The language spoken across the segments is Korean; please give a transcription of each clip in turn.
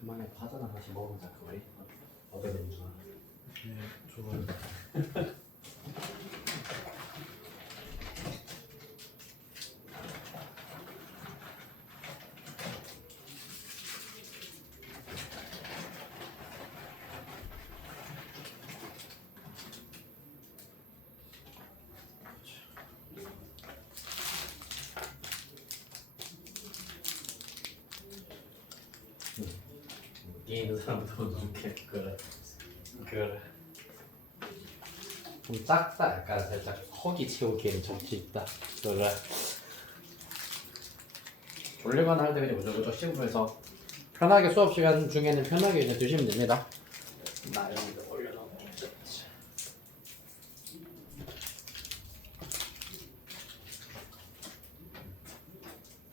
그만에 과자 하나씩 먹으자 그거리. 어떻게 되는 거야? 네, 좋아요. 뒤에 있는 사람부터 이렇게 그래. 좀 작다. 약간 살짝 허기 채우기에는 적지 있다. 그래. 졸릴만 할 때 그냥 무조건 씹으면서 편하게 수업 시간 중에는 편하게 이제 드시면 됩니다. 나 여기다 올려놓고.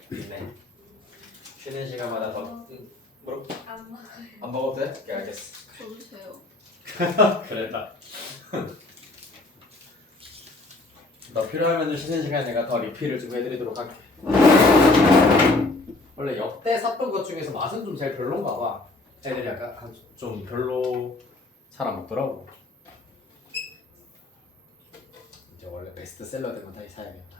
네. 쉬는 시간마다 더 뭐라고? 안 먹어요. 안 먹어도 돼? 오케이 알겠어. 줘주세요. 그랬다. 너 필요하면 쉬는 시간에 내가 더 리필을 좀 해드리도록 할게. 원래 역대 샀던 것 중에서 맛은 좀 제일 별론가 봐. 애들이 약간 좀 별로 잘 안 먹더라고. 이제 원래 베스트셀러 된 건 다시 사야겠다.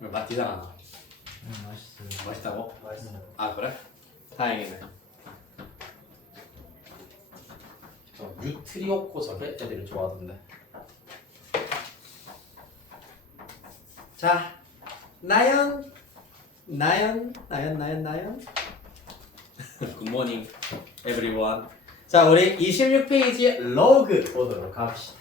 맛 디잘 않아? 맛있어요. 맛있다고? 맛있어요. 아 그래? 다행이네. 저 뉴트리오코 저게 애들이 좋아하던데. 자, 나연. 굿모닝 에브리원. 자, 우리 26페이지 로그 보도록 합시다.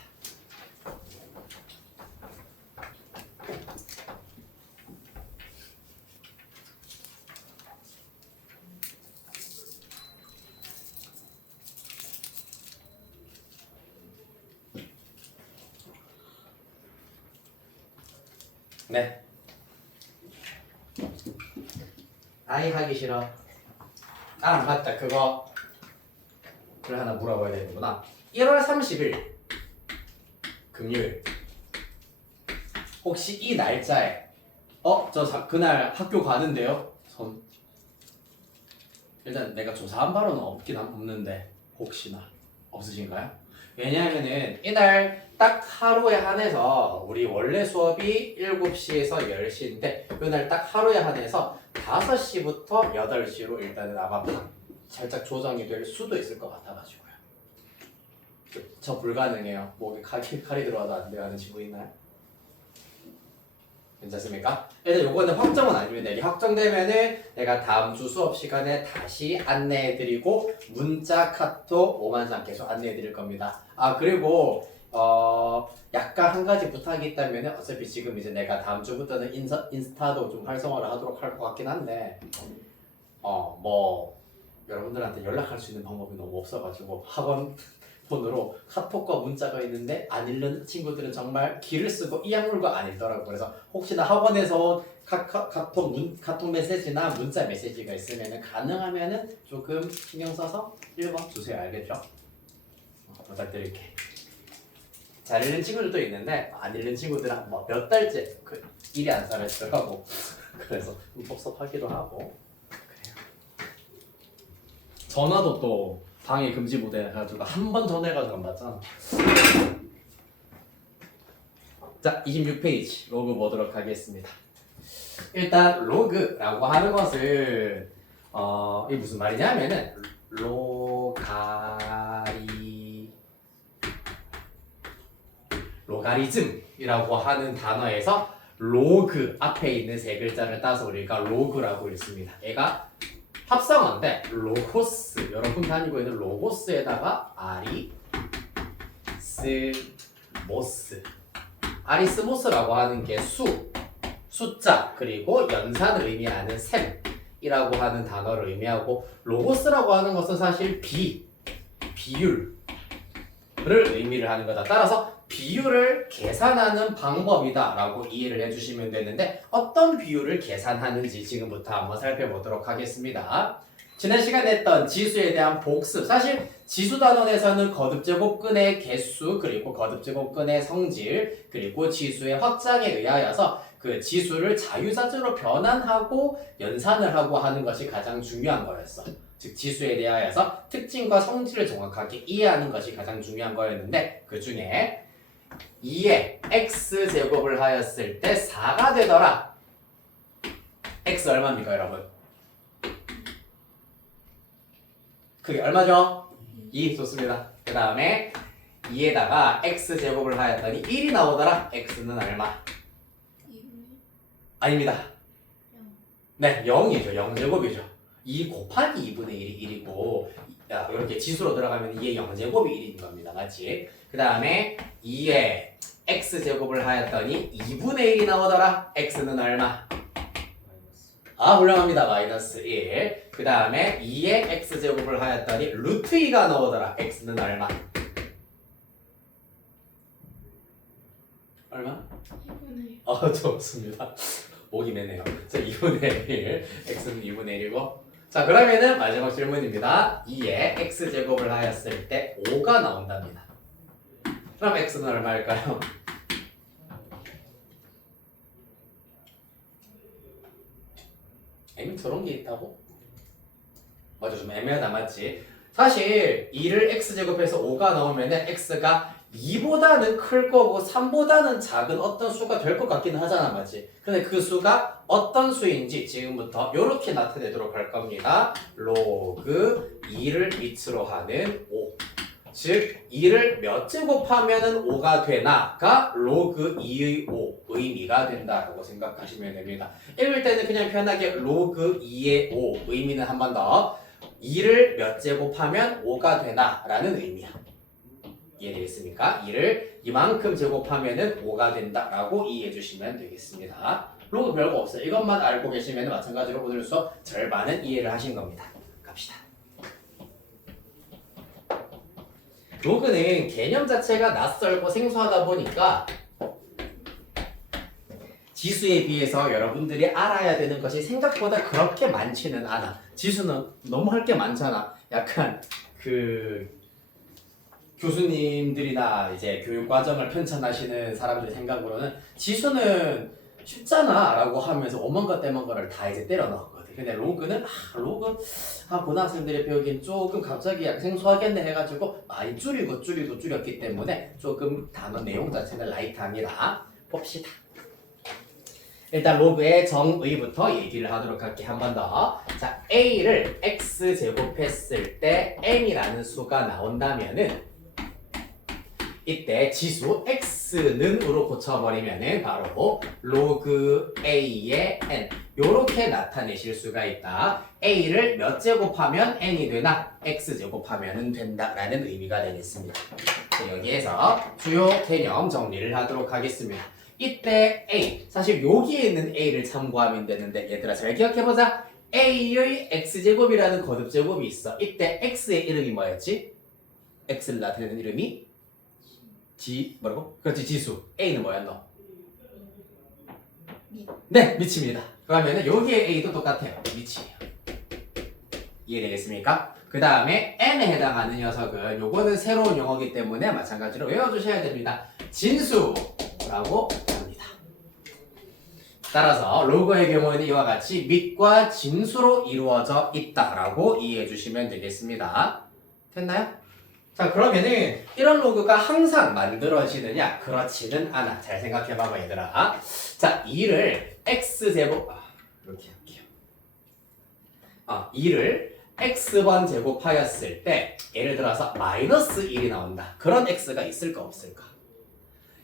네. 아이 하기 싫어. 아 맞다 그거. 그걸 하나 물어봐야 되는구나. 1월 30일 금요일. 혹시 이 날짜에 저 그날 학교 가는데요? 손. 일단 내가 조사한 바로는 없는데 혹시나 없으신가요? 왜냐하면은 이날 딱 하루에 한해서 우리 원래 수업이 7시에서 10시인데 그날 딱 하루에 한해서 5시부터 8시로 일단은 아마 살짝 조정이 될 수도 있을 것 같아가지고요. 저 불가능해요. 목에 칼이 들어와도 안 돼요 하는 친구 있나요? 괜찮습니까? 일단 요거는 확정은 아닙니다. 이게 확정되면은 내가 다음 주 수업 시간에 다시 안내해드리고 문자, 카톡 오만상 계속 안내해드릴 겁니다. 아 그리고 약간 한 가지 부탁이 있다면 어차피 지금 이제 내가 다음 주부터는 인스타도 좀 활성화를 하도록 할 것 같긴 한데 뭐 여러분들한테 연락할 수 있는 방법이 너무 없어가지고 학원 폰으로 카톡과 문자가 있는데 안 읽는 친구들은 정말 기를 쓰고 이 약물과 안 읽더라고. 그래서 혹시나 학원에서 카톡 메시지나 문자 메시지가 있으면 가능하면은 조금 신경 써서 읽어 주세요. 알겠죠? 부탁드릴게. 잘 읽는 친구들도 있는데 안 읽는 친구들은 뭐 몇 달째 일이 안 사라지더라고. 그래서 좀 섭섭하기도 하고 그래요. 전화도 또 방해 금지 모드 해가지고 한 번 전화해가지고 안 받잖아. 자, 26페이지 로그 보도록 하겠습니다. 일단 로그라고 하는 것은 이게 무슨 말이냐면은 로가리즘이라고 하는 단어에서 로그 앞에 있는 세 글자를 따서 우리가 로그라고 읽습니다. 얘가 합성어인데 로고스, 여러분 다니고 있는 로고스에다가 아리스모스라고 하는 게 숫자 그리고 연산을 의미하는 셈이라고 하는 단어를 의미하고 로고스라고 하는 것은 사실 비율을 의미를 하는 거다. 따라서 비율을 계산하는 방법이다 라고 이해를 해주시면 되는데 어떤 비율을 계산하는지 지금부터 한번 살펴보도록 하겠습니다. 지난 시간에 했던 지수에 대한 복습. 사실 지수단원에서는 거듭제곱근의 개수 그리고 거듭제곱근의 성질 그리고 지수의 확장에 의하여서 그 지수를 자유자재로 변환하고 연산을 하고 하는 것이 가장 중요한 거였어. 즉 지수에 대하여서 특징과 성질을 정확하게 이해하는 것이 가장 중요한 거였는데 그 중에 2에 x제곱을 하였을 때 4가 되더라. x 얼마입니까 여러분? 그게 얼마죠? 2 좋습니다. 그 다음에 2에다가 x제곱을 하였더니 1이 나오더라. x는 얼마? 2분의 아닙니다. 0. 네, 0이죠. 0제곱이죠. 2 곱하기 2분의 1이 1이고 이렇게 지수로 들어가면 2의 0제곱이 1인 겁니다. 맞지? 그 다음에 2에 x제곱을 하였더니 2분의 1이 나오더라. x는 얼마? 아, 훌륭합니다. 마이너스 1. 그 다음에 2에 x제곱을 하였더니 루트 2가 나오더라. x는 얼마? 얼마? 2분의 좋습니다. 목이 매네요. 자, 2분의 1. x는 2분의 1이고. 자, 그러면은 마지막 질문입니다. 2에 x제곱을 하였을 때 5가 나온답니다. 그럼 x는 얼마일까요? 저런 게 있다고? 맞아, 좀 애매하다, 맞지? 사실 2를 x제곱해서 5가 나오면은 x가 2보다는 클 거고 3보다는 작은 어떤 수가 될 것 같기는 하잖아, 맞지? 근데 그 수가 어떤 수인지 지금부터 이렇게 나타내도록 할 겁니다. 로그 2를 밑으로 하는 5. 즉 2를 몇 제곱하면은 5가 되나가 로그 2의 5 의미가 된다라고 생각하시면 됩니다. 읽을 때는 그냥 편하게 로그 2의 5 의미는 한 번 더 2를 몇 제곱하면 5가 되나라는 의미야. 이해되겠습니까? 2를 이만큼 제곱하면은 5가 된다라고 이해해 주시면 되겠습니다. 로그 별거 없어요. 이것만 알고 계시면 마찬가지로 오늘 수업 절반은 이해를 하신 겁니다. 갑시다. 로그는 개념 자체가 낯설고 생소하다 보니까 지수에 비해서 여러분들이 알아야 되는 것이 생각보다 그렇게 많지는 않아. 지수는 너무 할 게 많잖아. 약간 그 교수님들이나 이제 교육 과정을 편찬하시는 사람들 생각으로는 지수는 쉽잖아 라고 하면서 오만 것 때만 거를 다 이제 때려 넣었거든. 근데 로그는 고등학생들이 배우기엔 조금 갑자기 약간 생소하겠네 해가지고 많이 줄였기 때문에 조금 단어 내용 자체는 라이트합니다. 봅시다. 일단 로그의 정의부터 얘기를 하도록 할게. 한 번 더. 자, a를 x제곱했을 때 n이라는 수가 나온다면은 이때 지수 x는으로 고쳐버리면은 바로 로그 a의 n 요렇게 나타내실 수가 있다. a를 몇 제곱하면 n이 되나? x 제곱하면 된다라는 의미가 되겠습니다. 자, 여기에서 주요 개념 정리를 하도록 하겠습니다. 이때 a, 사실 여기에 있는 a를 참고하면 되는데 얘들아 잘 기억해보자. a의 x제곱이라는 거듭제곱이 있어. 이때 x의 이름이 뭐였지? x를 나타내는 이름이 뭐라고? 그렇지, 지수. a는 뭐였노? 미. 네, 미치입니다. 그러면은 여기에 a도 똑같아요. 미치예요. 이해되겠습니까? 그 다음에 n에 해당하는 녀석은 요거는 새로운 용어이기 때문에 마찬가지로 외워주셔야 됩니다. 진수라고 합니다. 따라서 로그의 경우에는 이와 같이 밑과 진수로 이루어져 있다라고 이해해 주시면 되겠습니다. 됐나요? 자, 그러면은 이런 로그가 항상 만들어지느냐? 그렇지는 않아. 잘 생각해봐봐 얘들아. 자, 2를 x제곱 이렇게 할게요. 2를 x번 제곱하였을 때 예를 들어서 마이너스 1이 나온다. 그런 x가 있을까 없을까?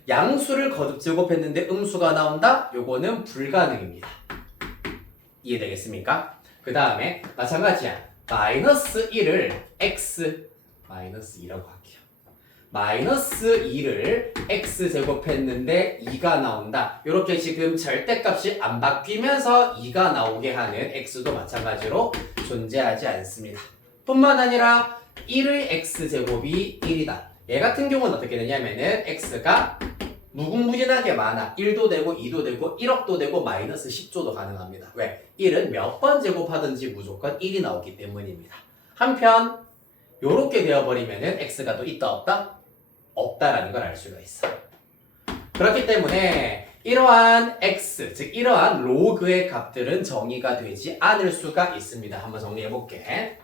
양수를 거듭 제곱했는데 음수가 나온다? 요거는 불가능입니다. 이해되겠습니까? 그 다음에 마찬가지야. 마이너스 1을 x 마이너스 2라고 할게요. 마이너스 2를 x 제곱했는데 2가 나온다. 이렇게 지금 절대값이 안 바뀌면서 2가 나오게 하는 x도 마찬가지로 존재하지 않습니다. 뿐만 아니라 1의 x제곱이 1이다. 얘 같은 경우는 어떻게 되냐면은 x가 무궁무진하게 많아. 1도 되고 2도 되고 1억도 되고 마이너스 10조도 가능합니다. 왜? 1은 몇 번 제곱하든지 무조건 1이 나오기 때문입니다. 한편 요렇게 되어버리면은 x가 또 있다 없다? 없다라는 걸 알 수가 있어. 그렇기 때문에 이러한 x, 즉 이러한 로그의 값들은 정의가 되지 않을 수가 있습니다. 한번 정리해 볼게.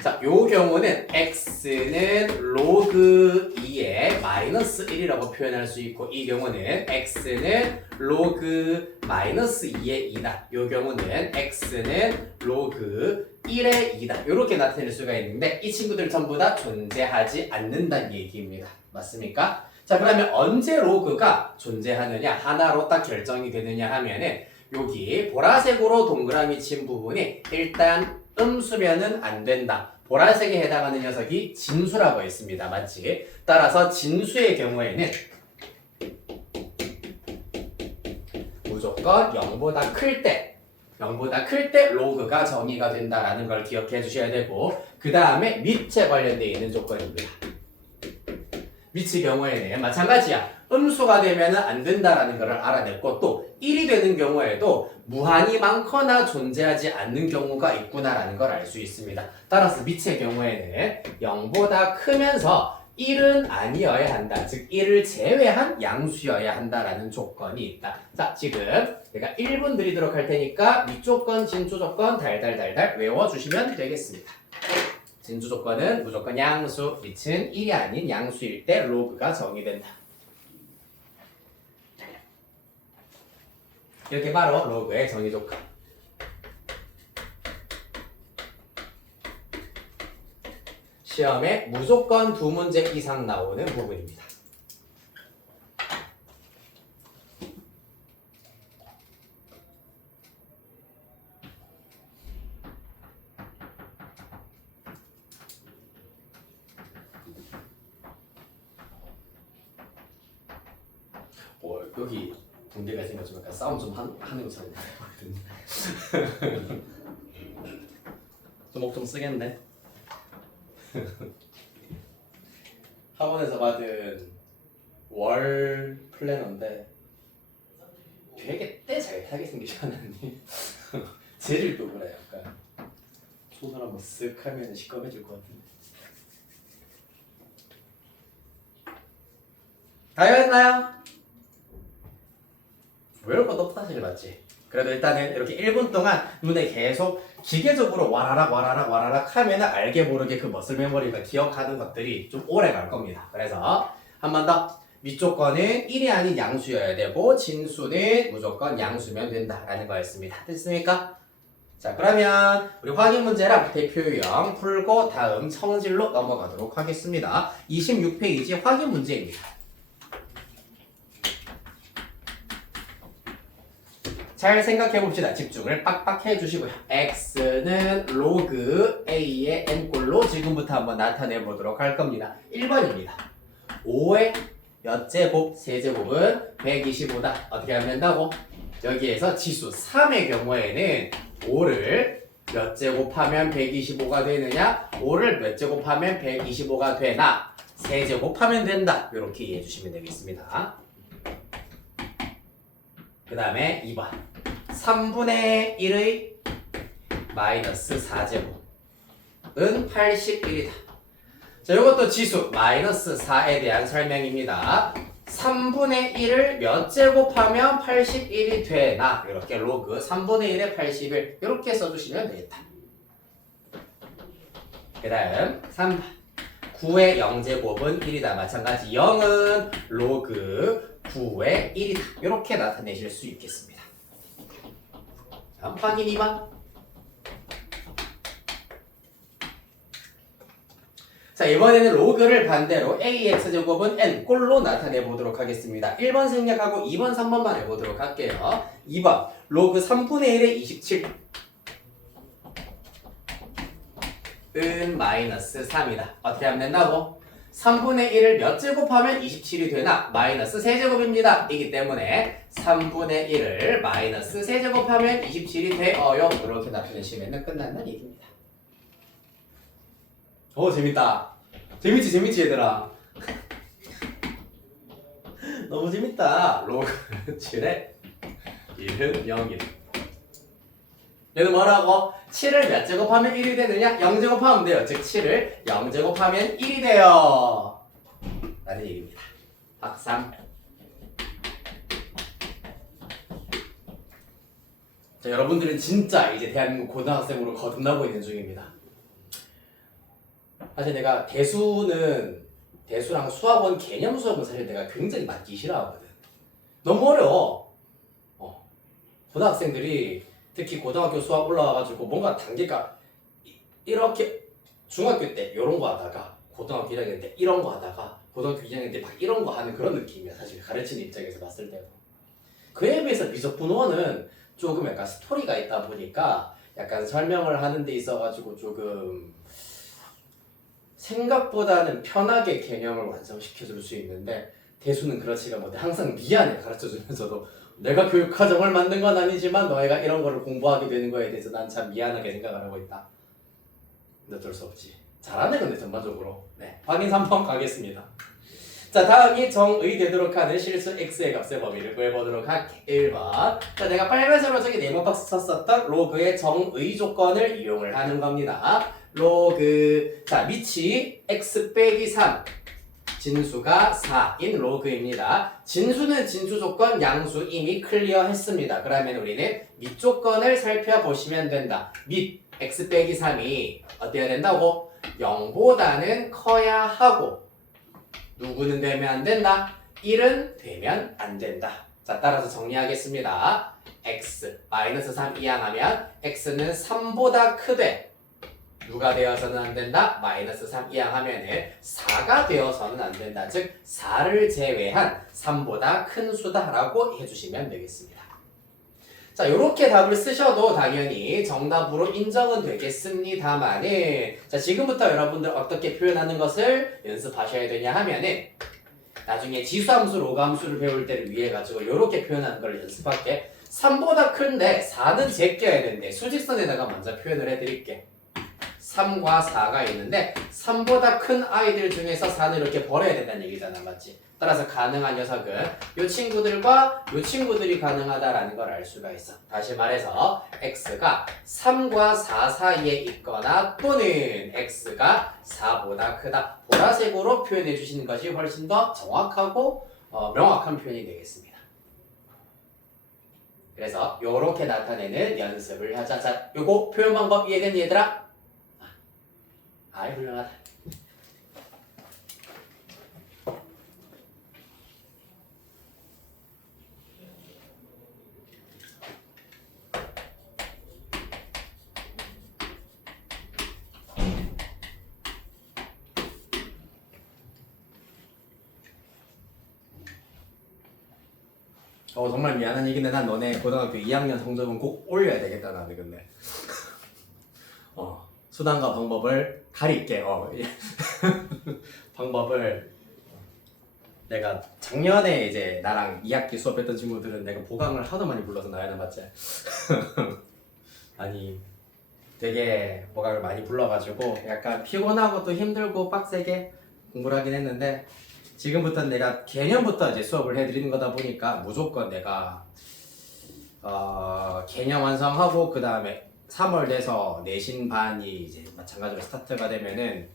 자, 요 경우는 x는 로그 2의 마이너스 1이라고 표현할 수 있고 이 경우는 x는 로그 마이너스 2의 2다. 요 경우는 x는 로그 1의 2다. 이렇게 나타낼 수가 있는데 이 친구들 전부 다 존재하지 않는다는 얘기입니다. 맞습니까? 자, 그러면 언제 로그가 존재하느냐 하나로 딱 결정이 되느냐 하면은 여기 보라색으로 동그라미 친 부분이 일단 음수면은 안 된다. 보라색에 해당하는 녀석이 진수라고 했습니다. 맞지? 따라서 진수의 경우에는 무조건 0보다 클 때 로그가 정의가 된다라는 걸 기억해 주셔야 되고 그 다음에 밑에 관련되어 있는 조건입니다. 밑의 경우에는 마찬가지야. 음수가 되면 안 된다라는 것을 알아냈고 또 1이 되는 경우에도 무한히 많거나 존재하지 않는 경우가 있구나라는 걸 알 수 있습니다. 따라서 밑의 경우에는 0보다 크면서 1은 아니어야 한다. 즉 1을 제외한 양수여야 한다라는 조건이 있다. 자, 지금 내가 1분 드리도록 할 테니까 밑조건, 진조조건 달달달달 외워주시면 되겠습니다. 진주조건은 무조건 양수, 밑은 1이 아닌 양수일 때 로그가 정의된다. 이렇게 바로 로그의 정의 조건. 시험에 무조건 2문제 이상 나오는 부분입니다. 여기 군대가 생겨서 약간 싸움 좀 하는 것처럼 보이거든요. 목 좀 쓰겠네. 학원에서 받은 월 플래너인데 되게 때 잘 타게 생기셨나니? 재질도 그래 약간 소설 한번 쓱 하면 시꺼매질 것 같은데. 다 외웠나요? 왜 이렇게 높다시를 맞지? 그래도 일단은 이렇게 1분 동안 눈에 계속 기계적으로 와라락 하면 알게 모르게 그 머슬 메모리가 기억하는 것들이 좀 오래 갈 겁니다. 그래서 한 번 더 윗조건은 1이 아닌 양수여야 되고 진수는 무조건 양수면 된다라는 거였습니다. 됐습니까? 자, 그러면 우리 확인 문제랑 대표 유형 풀고 다음 성질로 넘어가도록 하겠습니다. 26페이지 확인 문제입니다. 잘 생각해 봅시다. 집중을 빡빡 해주시고요. x는 로그 a의 n꼴로 지금부터 한번 나타내 보도록 할 겁니다. 1번입니다. 5의 몇 제곱 세제곱은 125다. 어떻게 하면 된다고? 여기에서 지수 3의 경우에는 5를 몇 제곱하면 125가 되느냐? 5를 몇 제곱하면 125가 되나? 세제곱하면 된다. 이렇게 이해해 주시면 되겠습니다. 그 다음에 2번 3분의 1의 마이너스 4제곱은 81이다. 자, 이것도 지수 마이너스 4에 대한 설명입니다. 3분의 1을 몇 제곱하면 81이 되나? 이렇게 로그 3분의 1에 81 이렇게 써주시면 되겠다. 그 다음 3번 9의 0제곱은 1이다. 마찬가지 0은 로그 9의 1이다. 이렇게 나타내실 수 있겠습니다. 다음 확인 2번. 자, 이번에는 로그를 반대로 ax제곱은 n 꼴로 나타내 보도록 하겠습니다. 1번 생략하고 2번, 3번만 해보도록 할게요. 2번 로그 3분의 1의 27 은 마이너스 3이다. 어떻게 하면 된다고? 3분의 1을 몇 제곱하면 27이 되나? 마이너스 세제곱입니다. 이기 때문에 3분의 1을 마이너스 세제곱하면 27이 되어요. 이렇게 나타내시면 끝난다는 얘기입니다. 오, 재밌다. 재밌지 얘들아. 너무 재밌다. 로그 7에 1은 0이다. 얘는 뭐라고? 7을 몇 제곱하면 1이 되느냐? 0제곱하면 돼요. 즉 7을 0제곱하면 1이 돼요. 라는 얘기입니다. 박삼. 자, 여러분들은 진짜 이제 대한민국 고등학생으로 거듭나고 있는 중입니다. 사실 내가 대수랑 수학원 개념 수업은 사실 내가 굉장히 맞기 싫어하거든. 너무 어려워. 고등학생들이 특히 고등학교 수학 올라와가지고 뭔가 단계가 이렇게 중학교 때 이런 거 하다가 고등학교 1학년 때 이런 거 하다가 고등학교 2학년 때 막 이런 거 하는 그런 느낌이야. 사실 가르치는 입장에서 봤을 때도. 그에 비해서 미적분원은 조금 약간 스토리가 있다 보니까 약간 설명을 하는 데 있어가지고 조금 생각보다는 편하게 개념을 완성시켜줄 수 있는데 대수는 그렇지가 못해. 항상 미안해 가르쳐주면서도 내가 교육과정을 만든 건 아니지만 너희가 이런 거를 공부하게 되는 거에 대해서 난 참 미안하게 생각을 하고 있다. 근데 어쩔 수 없지. 잘하네 근데 전반적으로. 네, 확인 3번 가겠습니다. 자, 다음이 정의 되도록 하는 실수 x의 값의 범위를 구해보도록 할게. 1번. 자, 내가 빨간색으로 저기 네모 박스 썼었던 로그의 정의 조건을 이용을 하는 겁니다. 로그, 자, 밑이 x 빼기 3, 진수가 4인 로그입니다. 진수는 진수 조건, 양수 이미 클리어 했습니다. 그러면 우리는 밑 조건을 살펴보시면 된다. 밑 x 빼기 3이 어때야 된다고? 0보다는 커야 하고 누구는 되면 안 된다? 1은 되면 안 된다. 자, 따라서 정리하겠습니다. x 마이너스 3 이항하면 x는 3보다 크되 누가 되어서는 안 된다? 마이너스 3 이항하면은 4가 되어서는 안 된다. 즉 4를 제외한 3보다 큰 수다라고 해주시면 되겠습니다. 자, 이렇게 답을 쓰셔도 당연히 정답으로 인정은 되겠습니다만은 자, 지금부터 여러분들 어떻게 표현하는 것을 연습하셔야 되냐 하면은 나중에 지수함수, 로그함수를 배울 때를 위해 가지고 이렇게 표현하는 걸 연습할게. 3보다 큰데 4는 제껴야 되는데 수직선에다가 먼저 표현을 해드릴게. 3과 4가 있는데 3보다 큰 아이들 중에서 4는 이렇게 버려야 된다는 얘기잖아, 맞지? 따라서 가능한 녀석은 이 친구들과 이 친구들이 가능하다라는 걸 알 수가 있어. 다시 말해서 x가 3과 4 사이에 있거나 또는 x가 4보다 크다. 보라색으로 표현해 주시는 것이 훨씬 더 정확하고 명확한 표현이 되겠습니다. 그래서 요렇게 나타내는 연습을 하자. 자, 요거 표현 방법 이해됐니 얘들아? 아이 훌륭하다. 정말 미안한 얘기인데 난 너네 고등학교 2학년 성적은 꼭 올려야 되겠다 나는 근데 수단과 방법을 가릴게. 방법을 내가 작년에 이제 나랑 2학기 수업했던 친구들은 내가 보강을 하도 많이 불러서 나야는 맞지? 아니 되게 보강을 많이 불러가지고 약간 피곤하고 또 힘들고 빡세게 공부를 하긴 했는데 지금부터는 내가 개념부터 이제 수업을 해드리는 거다 보니까 무조건 내가 개념 완성하고 그 다음에 3월 돼서 내신 반이 이제 마찬가지로 스타트가 되면은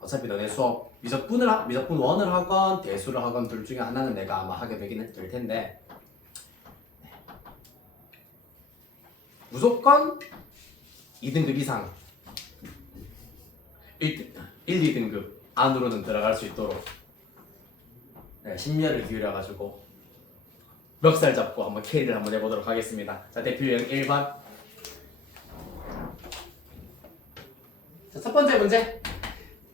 어차피 너네 수업 미적분 1을 하건 대수를 하건 둘 중에 하나는 내가 아마 하게 되긴 될 텐데 무조건 2등급 이상 1, 2등급 안으로는 들어갈 수 있도록 내가 심려를 기울여가지고 멱살 잡고 한번 캐리를 한번 해보도록 하겠습니다. 자, 대표 유형 1번. 자, 첫 번째 문제.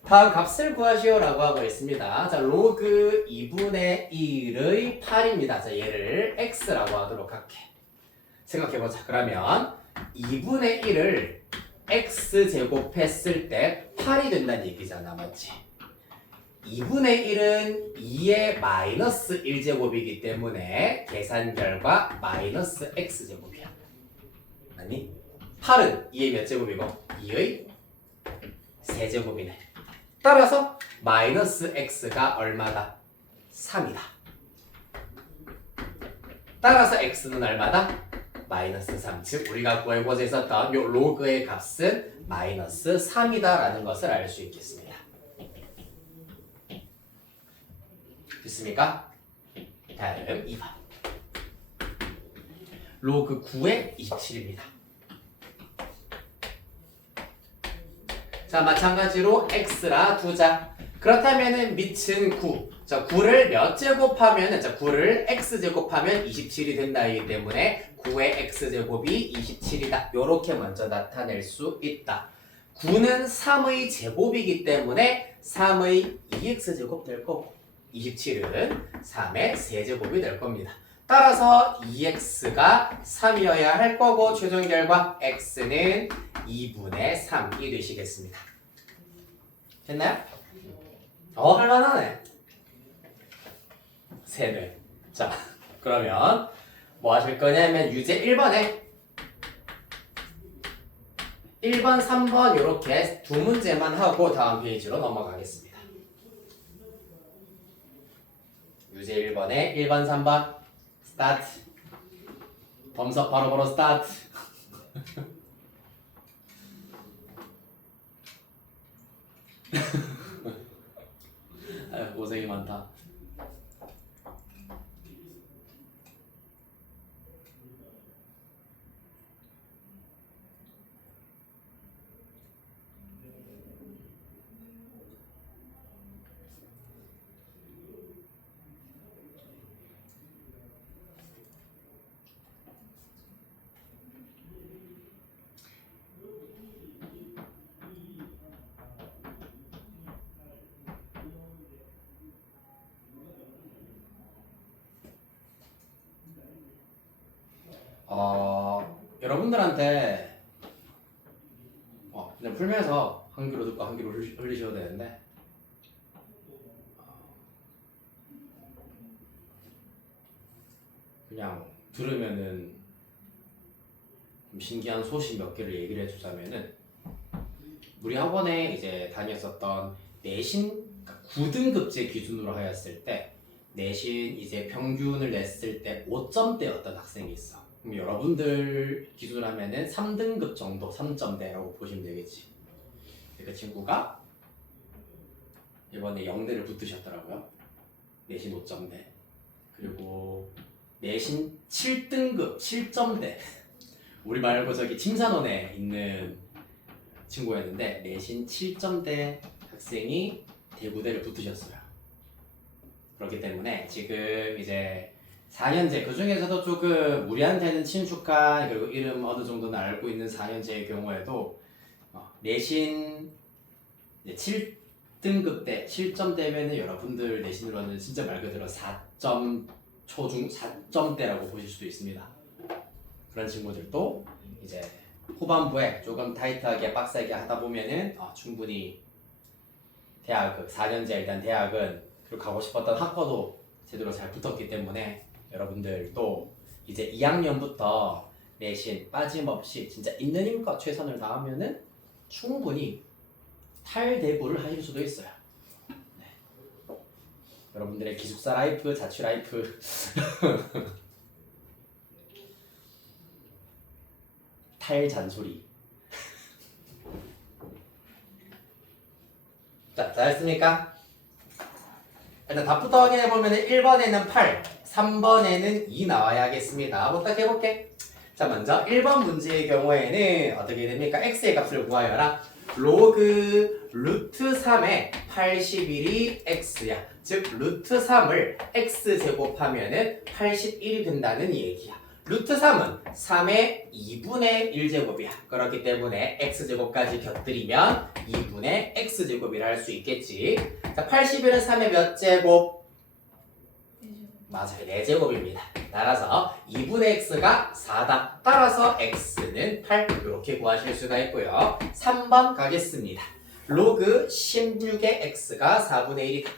다음 값을 구하시오라고 하고 있습니다. 자, 로그 2분의 1의 8입니다. 자, 얘를 x라고 하도록 할게. 생각해보자. 그러면 2분의 1을 x제곱했을 때 8이 된다는 얘기잖아, 맞지? 2분의 1은 2의 마이너스 1제곱이기 때문에 계산 결과 마이너스 x제곱이야. 아니 8은 2의 몇 제곱이고 2의 세제곱이네. 따라서 마이너스 x가 얼마다? 3이다. 따라서 x는 얼마다? 마이너스 3. 즉 우리가 구해보자 했었던 요 로그의 값은 마이너스 3이다 라는 것을 알 수 있겠습니다. 됐습니까? 다음 2번. 로그 9의 27입니다. 자, 마찬가지로 x라 두자. 그렇다면은 밑은 9. 자, 9를 몇 제곱하면은, 자, 9를 x제곱하면 27이 된다이기 때문에 9의 x제곱이 27이다. 요렇게 먼저 나타낼 수 있다. 9는 3의 제곱이기 때문에 3의 2x제곱 될 거고 27은 3의 세제곱이 될 겁니다. 따라서 2x가 3이어야 할 거고 최종 결과 x는 2분의 3이 되시겠습니다. 됐나요? 할만하네. 세네. 자, 그러면 뭐 하실 거냐면 유제 1번에 1번, 3번 이렇게 두 문제만 하고 다음 페이지로 넘어가겠습니다. 유제 1번에 1번, 3번 스타트. 범석 바로 스타트. 아유, 고생이 많다. 여러분들한테 그냥 풀면서 한 귀로 듣고 한 귀로 흘리셔도 되는데 그냥 들으면은 좀 신기한 소식 몇 개를 얘기를 해주자면은 우리 학원에 이제 다녔었던 내신 그러니까 9등급제 기준으로 하였을 때 내신 이제 평균을 냈을 때 5점대였던 학생이 있어. 그럼 여러분들 기준으로 하면은 3등급 정도 3점대라고 보시면 되겠지. 그 친구가 이번에 영대를 붙으셨더라고요. 내신 5점대. 그리고 내신 7등급 7점대. 우리 말고 저기 침산원에 있는 친구였는데 내신 7점대 학생이 대구대를 붙으셨어요. 그렇기 때문에 지금 이제 4년제 그 중에서도 조금 우리한테는 친숙한 그리고 이름 어느 정도는 알고 있는 4년제의 경우에도 내신 7등급 때 7점대면은 여러분들 내신으로는 진짜 말 그대로 4점 초중 4점대라고 보실 수도 있습니다. 그런 친구들도 이제 후반부에 조금 타이트하게 빡세게 하다 보면은 충분히 대학은 4년제 일단 대학은 그리고 가고 싶었던 학과도 제대로 잘 붙었기 때문에 여러분들도 이제 2학년부터 내신 빠짐없이 진짜 있는 힘껏 최선을 다하면은 충분히 탈대부를 하실 수도 있어요. 네. 여러분들의 기숙사 라이프, 자취 라이프 탈잔소리. 자, 잘했습니까? 일단 답부터 확인해보면 1번에는 8, 3번에는 2 나와야겠습니다. 부터 해볼게. 자, 먼저 1번 문제의 경우에는 어떻게 됩니까? x의 값을 구하여라. 로그 루트 3의 81이 x야. 즉 루트 3을 x제곱하면은 81이 된다는 얘기야. 루트 3은 3의 2분의 1제곱이야. 그렇기 때문에 x제곱까지 곁들이면 2분의 x제곱이라 할 수 있겠지. 자, 81은 3의 몇 제곱? 맞아요. 4제곱입니다. 따라서 2분의 x가 4다. 따라서 x는 8 이렇게 구하실 수가 있고요. 3번 가겠습니다. 로그 16의 x가 4분의 1이다.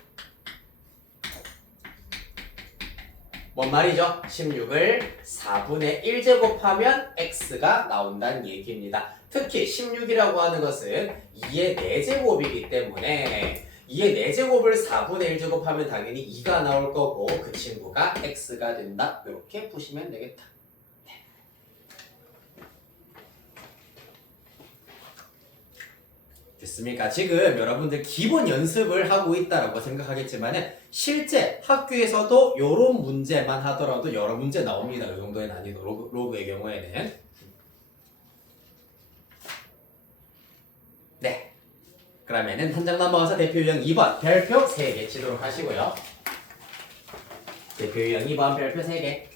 뭔 말이죠? 16을 4분의 1제곱하면 x가 나온다는 얘기입니다. 특히 16이라고 하는 것은 2의 4제곱이기 때문에 2의 4제곱을 4분의 1제곱하면 당연히 2가 나올 거고 그 친구가 x가 된다. 이렇게 보시면 되겠다. 네. 됐습니까? 지금 여러분들 기본 연습을 하고 있다라고 생각하겠지만은 실제 학교에서도 요런 문제만 하더라도 여러 문제 나옵니다. 이 정도의 난이도 로그의 경우에는. 네. 그러면은 한 장 넘어가서 대표 유형 2번 별표 3개 치도록 하시고요. 대표 유형 2번 별표 3개.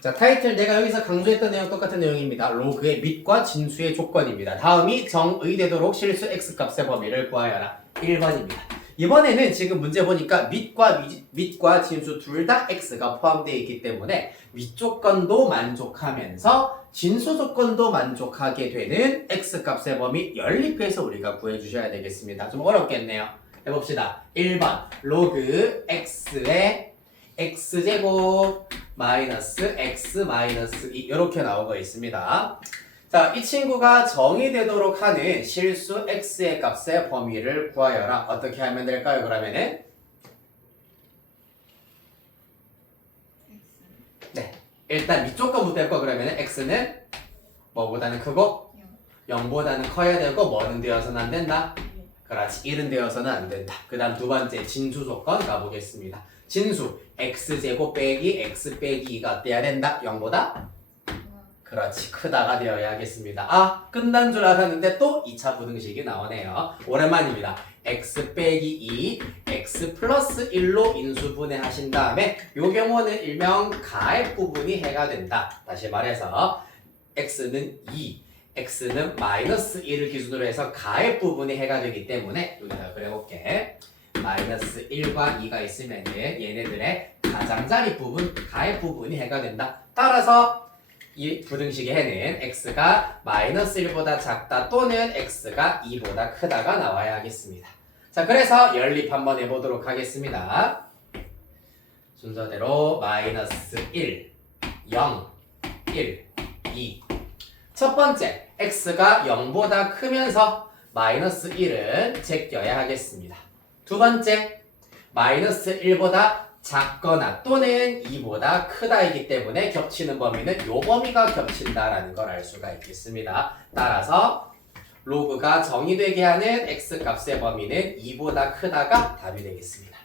자, 타이틀 내가 여기서 강조했던 내용 똑같은 내용입니다. 로그의 밑과 진수의 조건입니다. 다음이 정의되도록 실수 x값의 범위를 구하여라. 1번입니다. 이번에는 지금 문제 보니까 밑과 진수 둘 다 x가 포함되어 있기 때문에 밑 조건도 만족하면서 진수 조건도 만족하게 되는 x값의 범위 연립해서 우리가 구해주셔야 되겠습니다. 좀 어렵겠네요. 해봅시다. 1번 로그 x의 x제곱 마이너스 x 마이너스 2 이렇게 나온 거 있습니다. 자, 이 친구가 정의되도록 하는 실수 x의 값의 범위를 구하여라. 어떻게 하면 될까요? 그러면은 네, 일단 밑조건부터 했고 그러면은 x는 뭐보다는 크고 0보다는 커야 되고 뭐는 되어서는 안 된다. 그렇지, 1은 되어서는 안 된다. 그 다음 두 번째 진수 조건 가보겠습니다. 진수 x제곱 빼기 x 빼기 2가 어때야 된다? 0보다? 그렇지, 크다가 되어야 하겠습니다. 아, 끝난 줄 알았는데 또 2차 부등식이 나오네요. 오랜만입니다. x 빼기 2, x 플러스 1로 인수분해 하신 다음에 요 경우는 일명 가액 부분이 해가 된다. 다시 말해서 x는 2, x는 마이너스 1을 기준으로 해서 가액 부분이 해가 되기 때문에 여기다 그려볼게. 마이너스 1과 2가 있으면 얘네들의 가장자리 부분, 가액 부분이 해가 된다. 따라서 이 부등식의 해는 x가 마이너스 1보다 작다 또는 x가 2보다 크다가 나와야 하겠습니다. 자, 그래서 연립 한번 해보도록 하겠습니다. 순서대로 마이너스 1, 0, 1, 2. 첫 번째, x가 0보다 크면서 마이너스 1은 제껴야 하겠습니다. 두 번째, 마이너스 1보다 작거나 또는 2보다 크다이기 때문에 겹치는 범위는 요 범위가 겹친다라는 걸 알 수가 있겠습니다. 따라서 로그가 정의되게 하는 x값의 범위는 2보다 크다가 답이 되겠습니다.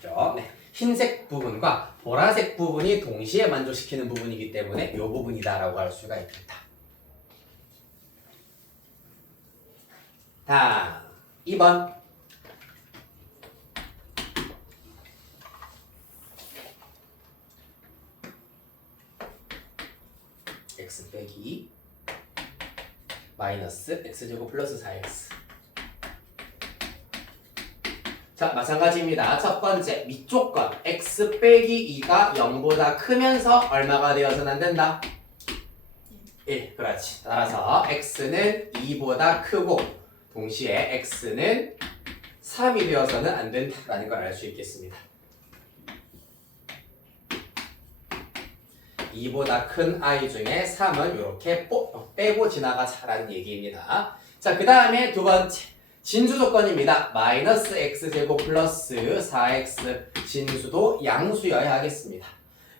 됐죠? 네. 흰색 부분과 보라색 부분이 동시에 만족시키는 부분이기 때문에 이 부분이다라고 할 수가 있겠다. 다음 2번 x 빼기 마이너스 x제곱 플러스 4x. 자, 마찬가지입니다. 첫 번째 밑조건 x 빼기 2가 0보다 크면서 얼마가 되어서는 안 된다? 1. 그렇지. 따라서 x는 2보다 크고 동시에 x는 3이 되어서는 안 된다라는 걸 알 수 있겠습니다. 2보다 큰 i 중에 3은 이렇게 빼고 지나가자라는 얘기입니다. 자, 그 다음에 두 번째 진수 조건입니다. 마이너스 x제곱 플러스 4x 진수도 양수여야 하겠습니다.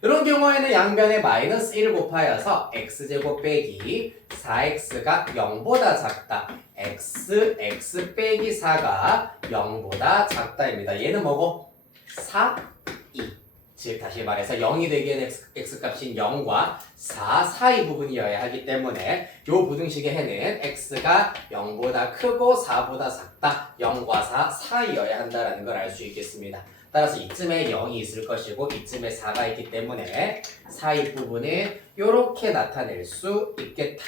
이런 경우에는 양변에 마이너스 1을 곱하여서 x제곱 빼기 4x가 0보다 작다. x 빼기 4가 0보다 작다입니다. 얘는 뭐고? 4, 2. 즉 다시 말해서 0이 되기에는 x값인 0과 4 사이 부분이어야 하기 때문에 이 부등식의 해는 x가 0보다 크고 4보다 작다. 0과 4 사이여야 한다는 걸 알 수 있겠습니다. 따라서 이쯤에 0이 있을 것이고 이쯤에 4가 있기 때문에 사이 부분을 이렇게 나타낼 수 있겠다.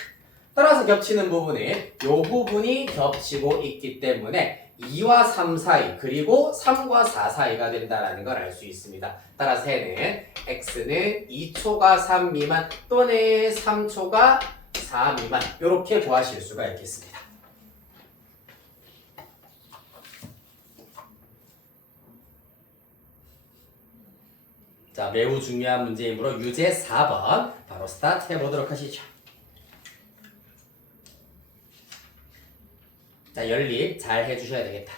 따라서 겹치는 부분은 이 부분이 겹치고 있기 때문에 2와 3 사이 그리고 3과 4 사이가 된다는 걸 알 수 있습니다. 따라서 해는 x는 2초가 3 미만 또는 3초가 4 미만 이렇게 구하실 수가 있겠습니다. 자, 매우 중요한 문제이므로 유제 4번 바로 스타트 해보도록 하시죠. 자, 연립 잘 해주셔야 되겠다.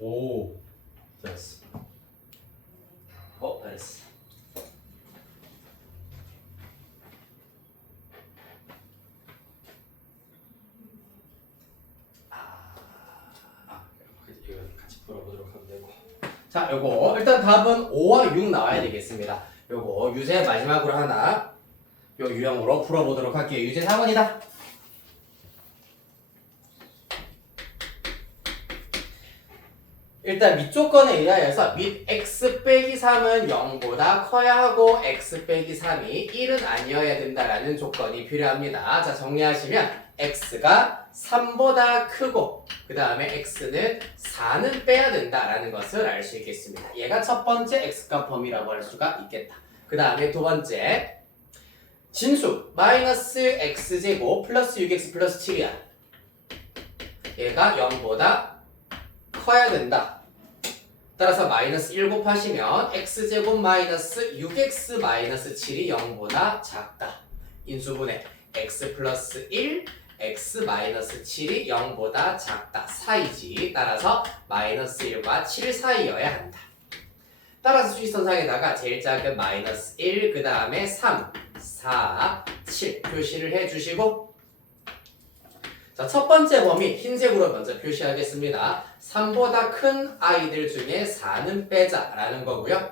오, 잘했어. 잘했어. 이거 같이 풀어보도록 하면 되고. 자, 요거 일단 답은 5와 6 나와야 되겠습니다. 요거 유제 마지막으로 하나 요 유형으로 풀어보도록 할게요. 유제 4번이다. 일단 밑조건에 의하여서 밑 x 빼기 3은 0보다 커야 하고 x 빼기 3이 1은 아니어야 된다라는 조건이 필요합니다. 자, 정리하시면 x가 3보다 크고 그 다음에 x는 4는 빼야 된다라는 것을 알 수 있겠습니다. 얘가 첫 번째 x값 범위라고 할 수가 있겠다. 그 다음에 두 번째 진수 마이너스 x제곱 플러스 6x 플러스 7이야. 얘가 0보다 커야 된다. 따라서 마이너스 1 곱하시면 x제곱 마이너스 6x 마이너스 7이 0보다 작다. 인수분해 x 플러스 1 x 마이너스 7이 0보다 작다 사이지. 따라서 마이너스 1과 7 사이여야 한다. 따라서 수직선상에다가 제일 작은 마이너스 1, 그 다음에 3, 4, 7 표시를 해주시고 자, 첫 번째 범위 흰색으로 먼저 표시하겠습니다. 3보다 큰 아이들 중에 4는 빼자라는 거고요.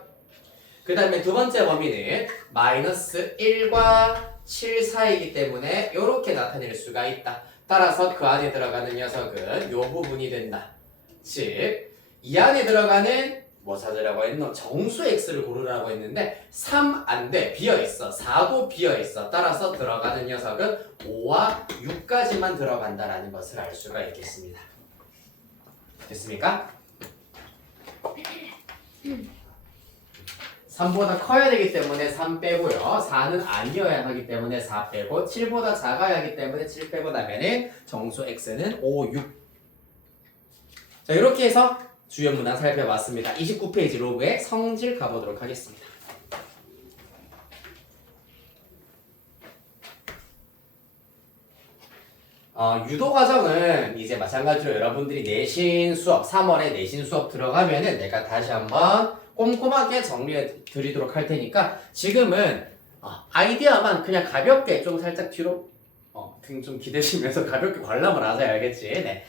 그 다음에 두 번째 범위는 마이너스 1과 7 사이이기 때문에 이렇게 나타낼 수가 있다. 따라서 그 안에 들어가는 녀석은 이 부분이 된다. 즉, 이 안에 들어가는 뭐 찾으라고 했노? 정수 x를 고르라고 했는데 3 안 돼. 비어있어. 4도 비어있어. 따라서 들어가는 녀석은 5와 6까지만 들어간다라는 것을 알 수가 있겠습니다. 됐습니까? 3보다 커야 되기 때문에 3 빼고요. 4는 아니어야 하기 때문에 4 빼고 7보다 작아야 하기 때문에 7 빼고 나면은 정수 x는 5, 6. 자, 이렇게 해서 주요 문항 살펴봤습니다. 29페이지 로그의 성질 가보도록 하겠습니다. 유도 과정은 이제 마찬가지로 여러분들이 내신 수업, 3월에 내신 수업 들어가면은 내가 다시 한번 꼼꼼하게 정리해 드리도록 할 테니까 지금은 아이디어만 그냥 가볍게 좀 살짝 뒤로 등 좀 기대시면서 가볍게 관람을 하세요. 알겠지? 네.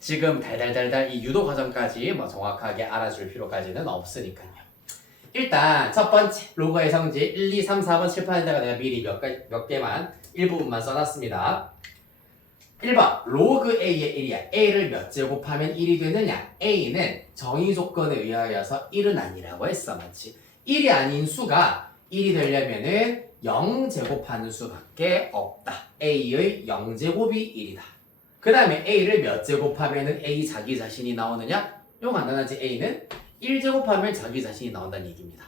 지금 달달달달 이 유도 과정까지 뭐 정확하게 알아줄 필요까지는 없으니까요. 일단 첫 번째 로그의 성질 1, 2, 3, 4번 칠판에다가 내가 미리 몇 개만 일부분만 써놨습니다. 1번 로그 A의 1이야. A를 몇 제곱하면 1이 되느냐? A는 정의 조건에 의하여서 1은 아니라고 했어. 맞지? 1이 아닌 수가 1이 되려면은 0 제곱하는 수밖에 없다. A의 0제곱이 1이다. 그 다음에 A를 몇 제곱하면은 A 자기 자신이 나오느냐? 이거 간단하지. A는 1 제곱하면 자기 자신이 나온다는 얘기입니다.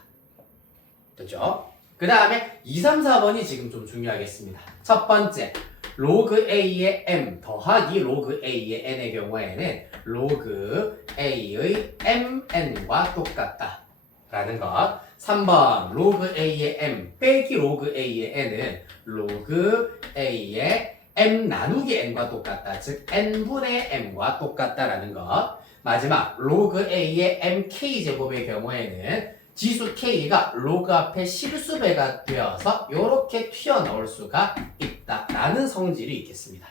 됐죠? 그 다음에 2, 3, 4번이 지금 좀 중요하겠습니다. 첫 번째 로그 A의 M 더하기 로그 A의 N의 경우에는 로그 A의 MN과 똑같다 라는 것. 3번 로그 A의 M 빼기 로그 A의 N은 로그 A의 M 나누기 N과 똑같다. 즉 N분의 M과 똑같다라는 것. 마지막 로그 A의 MK제곱의 경우에는 지수 K가 로그 앞에 실수배가 되어서 이렇게 튀어나올 수가 있다라는 성질이 있겠습니다.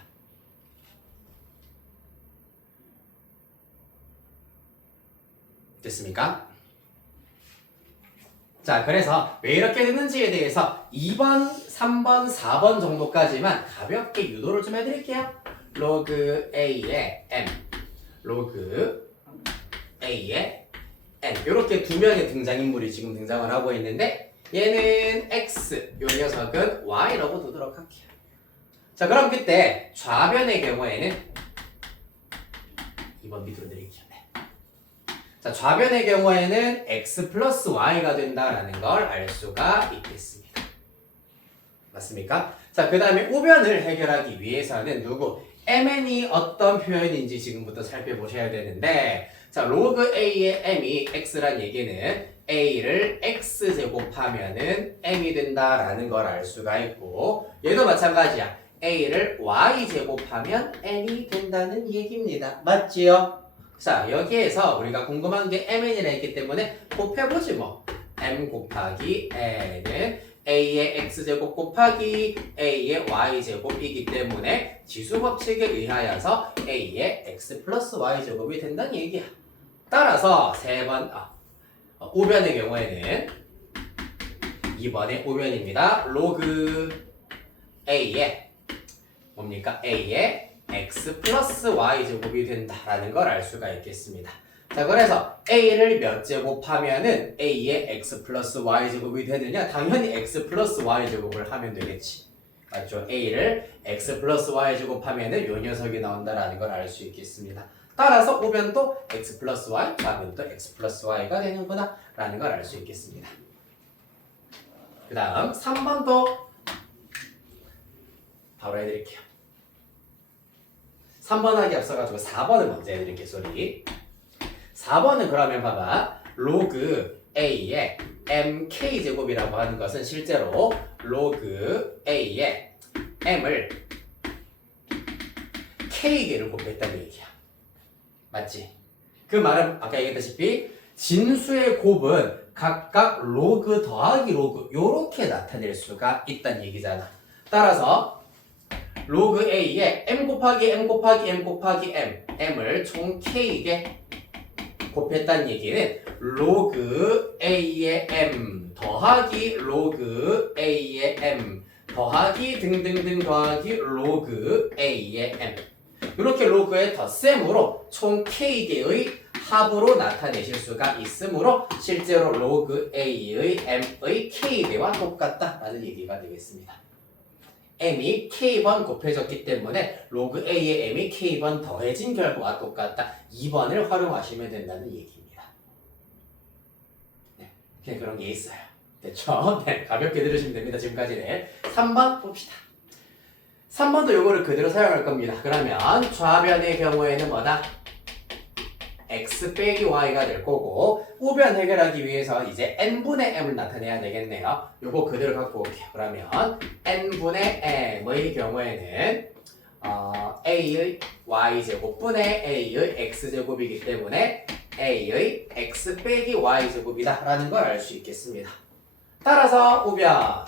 됐습니까? 자, 그래서 왜 이렇게 되는지에 대해서 2번, 3번, 4번 정도까지만 가볍게 유도를 좀 해드릴게요. 로그 A의 M, 로그 A의 N 이렇게 두 명의 등장인물이 지금 등장을 하고 있는데 얘는 X, 요 녀석은 Y라고 두도록 할게요. 자, 그럼 그때 좌변의 경우에는 2번 밑으로 드릴게요. 네. 자, 좌변의 경우에는 X 플러스 Y가 된다라는 걸 알 수가 있겠습니다. 맞습니까? 자, 그 다음에 우변을 해결하기 위해서는 누구? MN이 어떤 표현인지 지금부터 살펴보셔야 되는데 자, 로그 A의 M이 X란 얘기는 A를 X 제곱하면은 M이 된다라는 걸 알 수가 있고 얘도 마찬가지야. A를 Y 제곱하면 N이 된다는 얘기입니다. 맞지요? 자, 여기에서 우리가 궁금한 게 mn이라 했기 때문에 곱해보지 뭐. m 곱하기 n은 a의 x제곱 곱하기 a의 y제곱이기 때문에 지수법칙에 의하여서 a의 x 플러스 y제곱이 된다는 얘기야. 따라서 우변의 경우에는 2번의 우변입니다. 로그 a의 뭡니까? a의 x 플러스 y제곱이 된다라는 걸 알 수가 있겠습니다. 자, 그래서 a를 몇 제곱하면은 a의 x 플러스 y제곱이 되느냐? 당연히 x 플러스 y제곱을 하면 되겠지. 맞죠? a를 x 플러스 y제곱하면은 요 녀석이 나온다라는 걸 알 수 있겠습니다. 따라서 우변도 x 플러스 y, 좌변도 x 플러스 y가 되는구나 라는 걸 알 수 있겠습니다. 그 다음 3번도 바로 해드릴게요. 3번 하기 앞서가지고 4번을 먼저 해드릴게요. 소리. 4번은 그러면 봐봐. 로그 a의 mk제곱이라고 하는 것은 실제로 로그 a의 m을 k개를 곱했다는 얘기야. 맞지? 그 말은 아까 얘기했다시피 진수의 곱은 각각 로그 더하기 로그 요렇게 나타낼 수가 있다는 얘기잖아. 따라서 로그 a의 m 곱하기 m 곱하기 m 곱하기 m을 총 k개 곱했다는 얘기는 로그 a의 m 더하기 로그 a의 m 더하기 등등등 더하기 로그 a의 m 이렇게 로그의 덧셈으로 총 k개의 합으로 나타내실 수가 있으므로 실제로 로그 a의 m의 k배와 똑같다라는 얘기가 되겠습니다. m이 k번 곱해졌기 때문에 로그 a의 m이 k번 더해진 결과와 똑같다. 2번을 활용하시면 된다는 얘기입니다. 네, 그냥 그런 게 있어요. 됐죠? 네, 가볍게 들으시면 됩니다. 지금까지는. 3번 봅시다. 3번도 요거를 그대로 사용할 겁니다. 그러면 좌변의 경우에는 뭐다? x 빼기 y가 될 거고 우변 해결하기 위해서 이제 n분의 m을 나타내야 되겠네요. 요거 그대로 갖고 올게요. 그러면 n분의 m의 경우에는 a의 y제곱분의 a의 x제곱이기 때문에 a의 x 빼기 y제곱이다 라는 걸 알 수 있겠습니다. 따라서 우변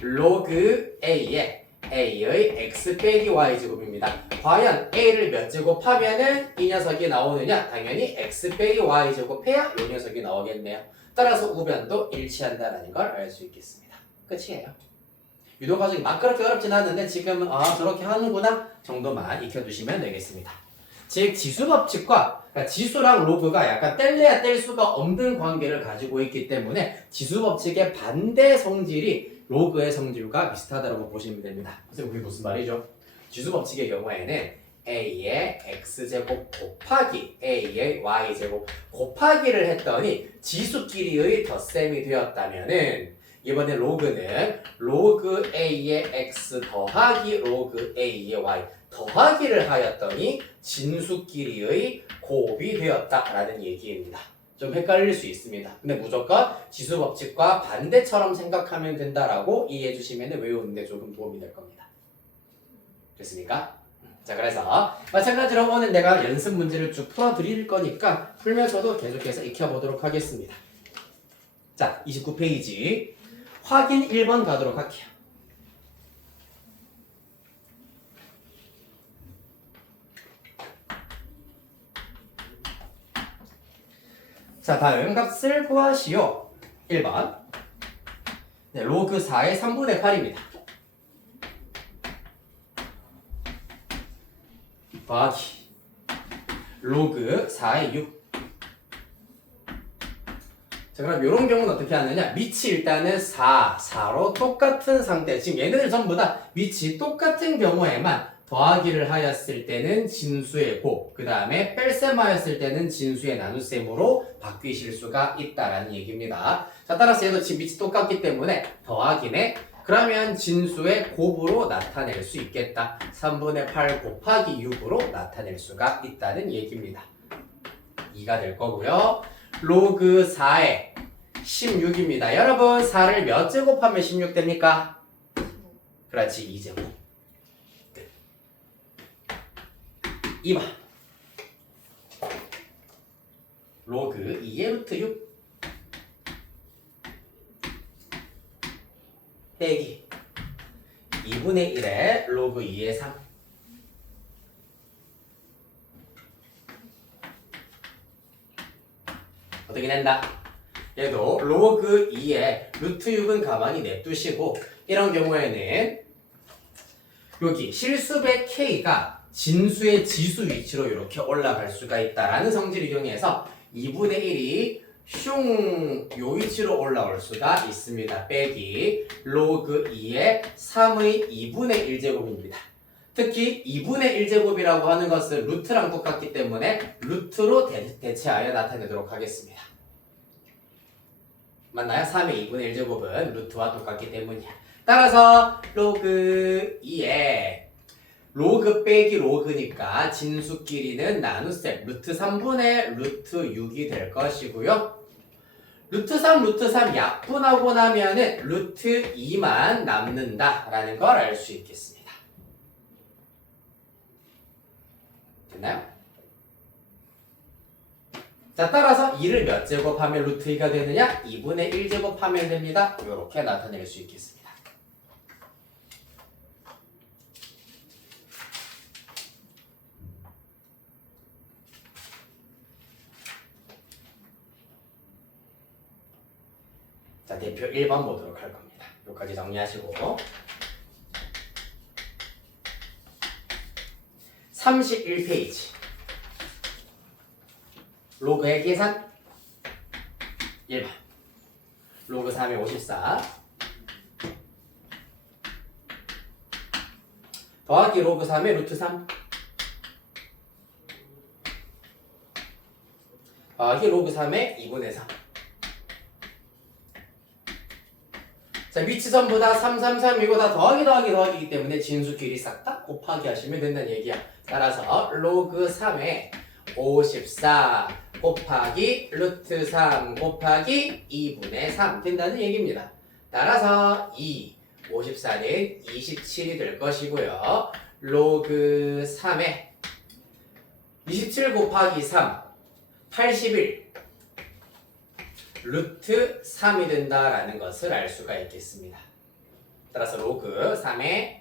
로그 a의 x 빼기 y제곱입니다. 과연 a를 몇 제곱하면은 이 녀석이 나오느냐? 당연히 x 빼기 y제곱해야 이 녀석이 나오겠네요. 따라서 우변도 일치한다는 걸 알 수 있겠습니다. 끝이에요. 유도 과정이 막 그렇게 어렵진 않은데 지금은 저렇게 하는구나 정도만 익혀두시면 되겠습니다. 즉 지수법칙과 그러니까 지수랑 로그가 약간 뗄래야 뗄 수가 없는 관계를 가지고 있기 때문에 지수법칙의 반대 성질이 로그의 성질과 비슷하다고 보시면 됩니다. 그래서 그게 무슨 말이죠? 지수법칙의 경우에는 a의 x제곱 곱하기 a의 y제곱 곱하기를 했더니 지수끼리의 덧셈이 되었다면은 이번에 로그는 로그 a의 x 더하기 로그 a의 y 더하기를 하였더니 진수끼리의 곱이 되었다라는 얘기입니다. 좀 헷갈릴 수 있습니다. 근데 무조건 지수법칙과 반대처럼 생각하면 된다라고 이해해 주시면 외우는데 조금 도움이 될 겁니다. 됐습니까? 자, 그래서 마찬가지로 오늘 내가 연습 문제를 쭉 풀어드릴 거니까 풀면서도 계속해서 익혀보도록 하겠습니다. 자, 29페이지 확인 1번 가도록 할게요. 자, 다음 값을 구하시오. 1번 네, 로그 4의 3분의 8입니다. 더하기 로그 4의 6. 자, 그럼 이런 경우는 어떻게 하느냐? 밑이 일단은 4로 똑같은 상태. 지금 얘네들 전부 다 밑이 똑같은 경우에만 더하기를 하였을 때는 진수의 곱, 그 다음에 뺄셈하였을 때는 진수의 나눗셈으로 바뀌실 수가 있다라는 얘기입니다. 자, 따라서 얘도 지금 밑이 똑같기 때문에 더하기네. 그러면 진수의 곱으로 나타낼 수 있겠다. 3분의 8 곱하기 6으로 나타낼 수가 있다는 얘기입니다. 2가 될 거고요. 로그 4의 16입니다. 여러분 4를 몇 제곱하면 16 됩니까? 그렇지, 2제곱. 2번 로그 2의 루트 6 빼기 2분의 1의 로그 2의 3 어떻게 된다? 얘도 로그 2의 루트 6은 가만히 냅두시고 이런 경우에는 여기 실수배 K가 진수의 지수 위치로 이렇게 올라갈 수가 있다라는 성질을 이용해서 2분의 1이 슝요 위치로 올라올 수가 있습니다. 빼기 로그 2의 3의 2분의 1제곱입니다. 특히 2분의 1제곱이라고 하는 것은 루트랑 똑같기 때문에 루트로 대체하여 나타내도록 하겠습니다. 맞나요? 3의 2분의 1제곱은 루트와 똑같기 때문이야. 따라서 로그 2에 로그 빼기 로그니까 진수끼리는 나눗셈 루트 3분의 루트 6이 될 것이고요. 루트 3, 루트 3 약분하고 나면은 루트 2만 남는다라는 걸 알 수 있겠습니다. 됐나요? 자, 따라서 2를 몇 제곱하면 루트 2가 되느냐? 2분의 1제곱하면 됩니다. 이렇게 나타낼 수 있겠습니다. 자, 대표 1번 보도록 할 겁니다. 여기까지 정리하시고 31페이지 로그의 계산 1번 로그 3의 54 더하기 로그 3의 루트 3 더하기 로그 3의 2분의 3 자, 위치선보다 3, 3, 3 이거 다 더하기이기 때문에 진수끼리 싹 다 곱하기 하시면 된다는 얘기야. 따라서 로그 3의 54 곱하기 루트 3 곱하기 2분의 3 된다는 얘기입니다. 따라서 54는 27이 될 것이고요. 로그 3의 27 곱하기 3 81 루트 3이 된다라는 것을 알 수가 있겠습니다. 따라서 로그 3의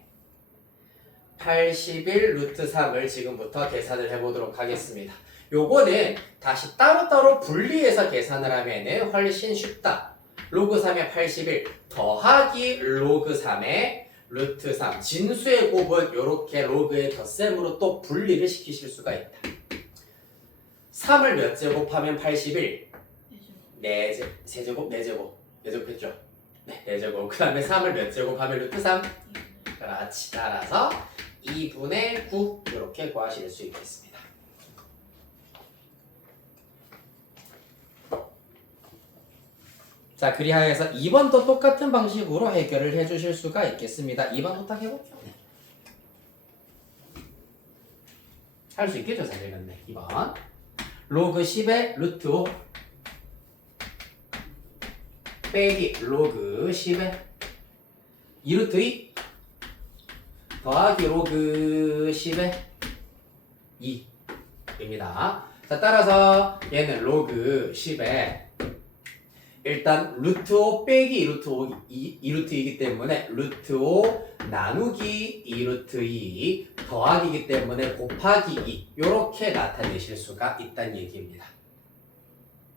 81 루트 3을 지금부터 계산을 해보도록 하겠습니다. 요거는 다시 따로따로 분리해서 계산을 하면 훨씬 쉽다. 로그 3의 81 더하기 로그 3의 루트 3 진수의 곱은 이렇게 로그의 덧셈으로 또 분리를 시키실 수가 있다. 3을 몇 제곱하면 81? 세제곱, 4제곱 했죠? 네, 4제곱. 그 다음에 3을 몇 제곱하면 루트 3? 그렇지. 따라서 2분의 9 이렇게 구하실 수 있겠습니다. 자, 그리하여서 2번도 똑같은 방식으로 해결을 해주실 수가 있겠습니다. 2번 부탁 해볼게요. 네. 할 수 있겠죠, 사실 근데 2번 로그 10의 루트 5 빼기 로그 10의 2루트 2 더하기 로그 10의 2입니다. 자, 따라서 얘는 로그 10의 일단 루트 5 빼기 2루트 5 2루트이기 때문에 루트 5 나누기 2루트 2 더하기이기 때문에 곱하기 2 이렇게 나타내실 수가 있다는 얘기입니다.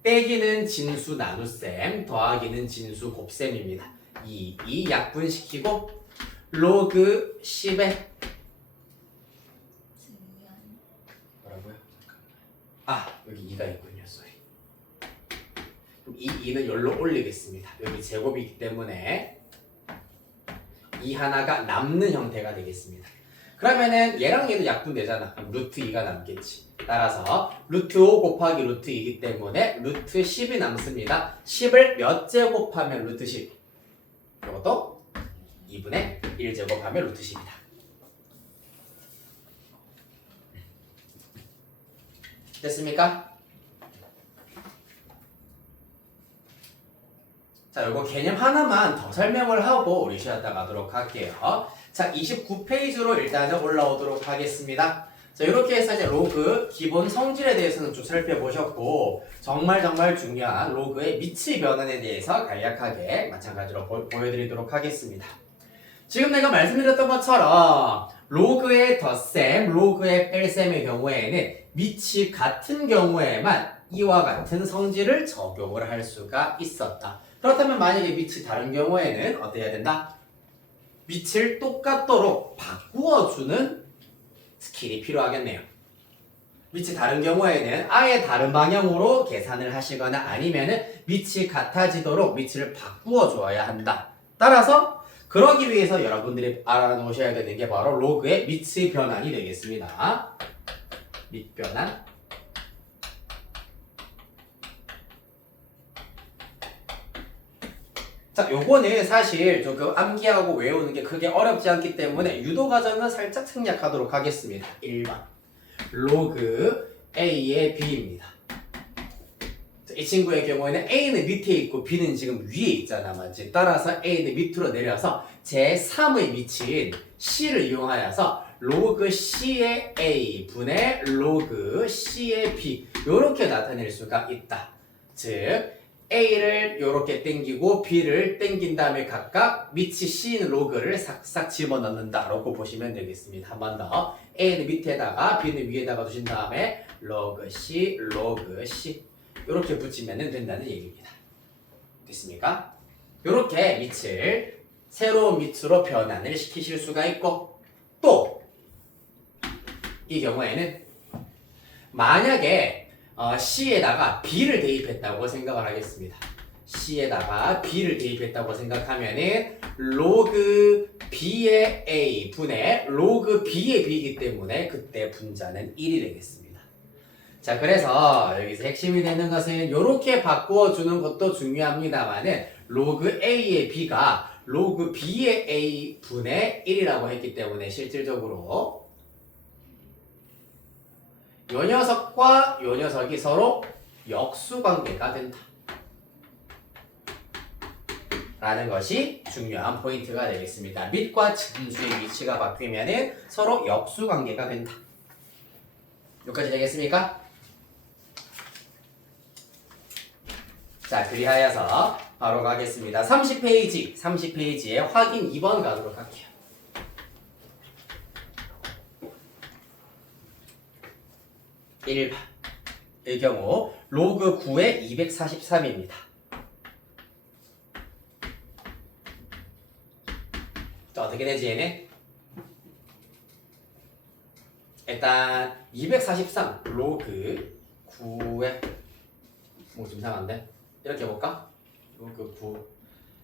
빼기는 진수 나눗셈, 더하기는 진수 곱셈입니다. 2 약분시키고 로그 10의 뭐라고요? 여기 2가 있군요. 쏘리. 그럼 이 2는 여기로 올리겠습니다. 여기 제곱이기 때문에 2 하나가 남는 형태가 되겠습니다. 그러면은 얘랑 얘도 약분되잖아. 그럼 루트 2가 남겠지. 따라서 루트 5 곱하기 루트 2이기 때문에 루트 10이 남습니다. 10을 몇 제곱하면 루트 10? 이것도 2분의 1 제곱하면 루트 10이다. 됐습니까? 자, 이거 개념 하나만 더 설명을 하고 우리 쉬었다 가도록 할게요. 자, 29페이지로 일단은 올라오도록 하겠습니다. 자, 이렇게 해서 이제 로그 기본 성질에 대해서는 좀 살펴보셨고, 정말 중요한 로그의 미치 변환에 대해서 간략하게 마찬가지로 보여드리도록 하겠습니다. 지금 내가 말씀드렸던 것처럼 로그의 덧셈, 로그의 뺄셈의 경우에는 미치 같은 경우에만 이와 같은 성질을 적용을 할 수가 있었다. 그렇다면 만약에 미치 다른 경우에는 어떻게 해야 된다? 밑을 똑같도록 바꾸어주는 스킬이 필요하겠네요. 밑이 다른 경우에는 아예 다른 방향으로 계산을 하시거나 아니면은 밑이 같아지도록 밑을 바꾸어 줘야 한다. 따라서 그러기 위해서 여러분들이 알아놓으셔야 되는 게 바로 로그의 밑의 변환이 되겠습니다. 밑 변환. 자, 요거는 사실 조금 암기하고 외우는 게 크게 어렵지 않기 때문에 유도 과정은 살짝 생략하도록 하겠습니다. 1번 로그 A의 B입니다. 자, 이 친구의 경우에는 A는 밑에 있고 B는 지금 위에 있잖아, 맞지? 따라서 A는 밑으로 내려서 제3의 밑인 C를 이용하여서 로그 C의 A 분의 로그 C의 B 요렇게 나타낼 수가 있다. 즉 A를 이렇게 땡기고 B를 땡긴 다음에 각각 밑이 C인 로그를 싹싹 집어넣는다 라고 보시면 되겠습니다. 한 번 더 A는 밑에다가 B는 위에다가 두신 다음에 로그 C 이렇게 붙이면 된다는 얘기입니다. 됐습니까? 이렇게 밑을 새로운 밑으로 변환을 시키실 수가 있고, 또 이 경우에는 만약에 C에다가 B를 대입했다고 생각을 하겠습니다. C에다가 B를 대입했다고 생각하면은 로그 B의 A 분의 로그 B의 B이기 때문에 그때 분자는 1이 되겠습니다. 자, 그래서 여기서 핵심이 되는 것은 이렇게 바꾸어 주는 것도 중요합니다만은 로그 A의 B가 로그 B의 A 분의 1이라고 했기 때문에 실질적으로 요 녀석과 요 녀석이 서로 역수관계가 된다 라는 것이 중요한 포인트가 되겠습니다. 밑과 진수의 위치가 바뀌면 서로 역수관계가 된다. 여기까지 되겠습니까? 자, 그리하여서 바로 가겠습니다. 30페이지에 확인 2번 가도록 할게요. 1번의 경우 로그 9의 243입니다. 자, 어떻게 되지 얘는? 일단 243 로그 9의 뭐 좀 이상한데? 이렇게 해볼까? 로그 9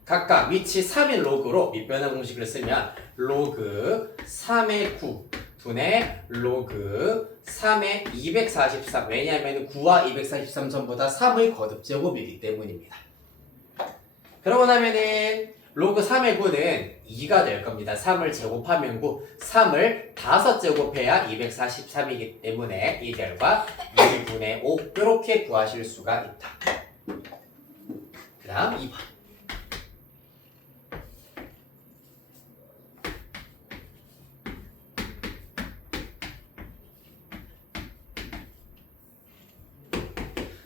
각각 위치 3인 로그로 밑변환 공식을 쓰면 로그 3의 9 분의 로그 3의 243 왜냐하면 9와 243 전부 다 3의 거듭제곱이기 때문입니다. 그러고 나면은 로그 3의 9는 2가 될 겁니다. 3을 제곱하면 9, 3을 5제곱해야 243이기 때문에 이 결과 2분의 5 이렇게 구하실 수가 있다. 그 다음 2번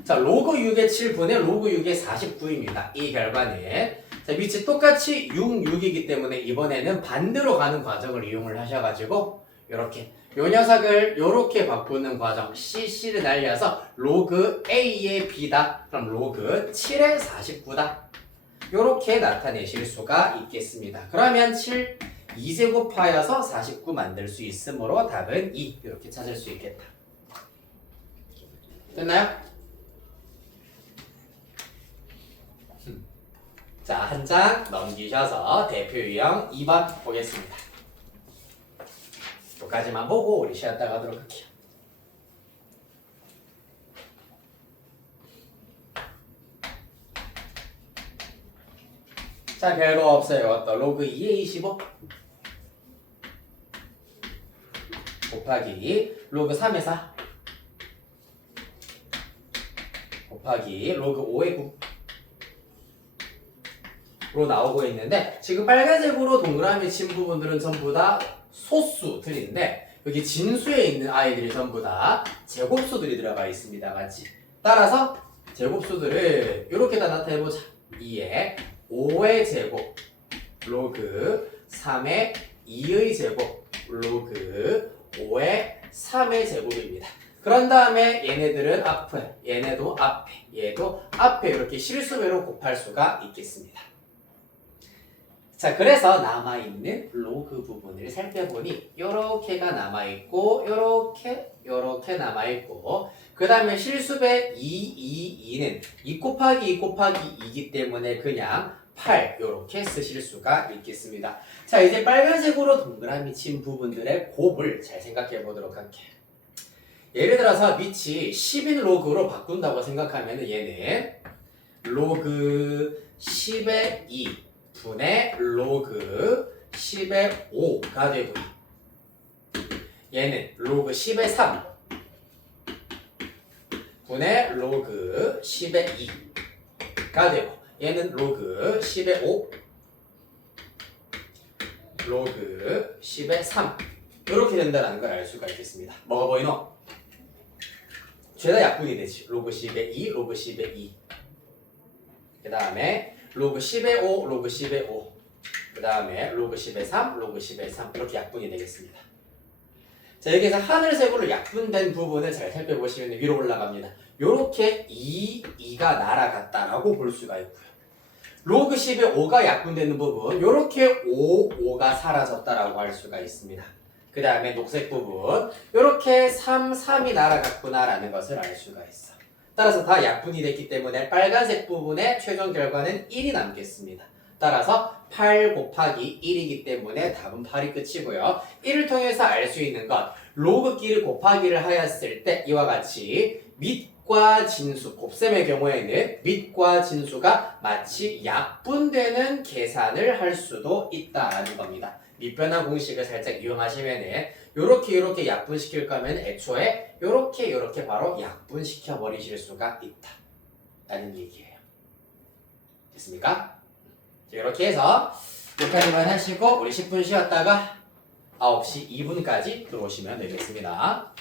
자, 로그 6의 7분의 로그 6의 49입니다. 이 결과는 자, 위치 똑같이 6, 6이기 때문에 이번에는 반대로 가는 과정을 이용을 하셔가지고 요렇게 요 녀석을 요렇게 바꾸는 과정 CC를 날려서 로그 A의 B다. 그럼 로그 7의 49다. 요렇게 나타내실 수가 있겠습니다. 그러면 7 2제곱하여서 49 만들 수 있으므로 답은 2 이렇게 찾을 수 있겠다. 됐나요? 자, 한 장 넘기셔서 대표 유형 2번 보겠습니다. 여기까지만 보고 우리 쉬었다 가도록 할게요. 자, 별거 없어요. 또 로그 2의 25 곱하기 로그 3의 4 곱하기 로그 5의 9 로 나오고 있는데 지금 빨간색으로 동그라미 친 부분들은 전부 다 소수들인데 여기 진수에 있는 아이들이 전부 다 제곱수들이 들어가 있습니다. 맞지? 따라서 제곱수들을 이렇게 다 나타내보자. 2의 5의 제곱 로그 3의 2의 제곱 로그 5의 3의 제곱입니다. 그런 다음에 얘네들은 앞에, 얘네도 앞에, 얘도 앞에 이렇게 실수배로 곱할 수가 있겠습니다. 자, 그래서 남아있는 로그 부분을 살펴보니 요렇게가 남아있고 요렇게 남아있고 그 다음에 실수배 2는 2 곱하기 2 곱하기 2이기 때문에 그냥 8 요렇게 쓰실 수가 있겠습니다. 자, 이제 빨간색으로 동그라미 친 부분들의 곱을 잘 생각해 보도록 할게요. 예를 들어서 밑이 10인 로그로 바꾼다고 생각하면 얘는 로그 10의 2 분의 로그 10의 5가 되고 얘는 로그 10의 3 분의 로그 10의 2가 되고 얘는 로그 10의 5 로그 10의 3 이렇게 된다는 걸 알 수가 있겠습니다. 뭐가 보이노? 죄다 약분이 되지. 로그 10의 2, 로그 10의 2. 그 다음에 로그 10의 5, 로그 10의 5. 그 다음에 로그 10의 3, 로그 10의 3. 이렇게 약분이 되겠습니다. 자, 여기서 하늘색으로 약분된 부분을 잘 살펴보시면 위로 올라갑니다. 요렇게 2가 날아갔다라고 볼 수가 있고요. 로그 10의 5가 약분되는 부분, 요렇게 5가 사라졌다라고 할 수가 있습니다. 그 다음에 녹색 부분 이렇게 3이 날아갔구나라는 것을 알 수가 있어. 따라서 다 약분이 됐기 때문에 빨간색 부분의 최종 결과는 1이 남겠습니다. 따라서 8 곱하기 1이기 때문에 답은 8이 끝이고요. 1을 통해서 알 수 있는 것 로그끼리 곱하기를 하였을 때 이와 같이 밑과 진수, 곱셈의 경우에는 밑과 진수가 마치 약분되는 계산을 할 수도 있다라는 겁니다. 밑변환 공식을 살짝 이용하시면은 요렇게 약분시킬 거면 애초에 요렇게 바로 약분시켜 버리실 수가 있다 라는 얘기예요. 됐습니까? 이렇게 해서 여기까지만 하시고 우리 10분 쉬었다가 9시 2분까지 들어오시면 되겠습니다.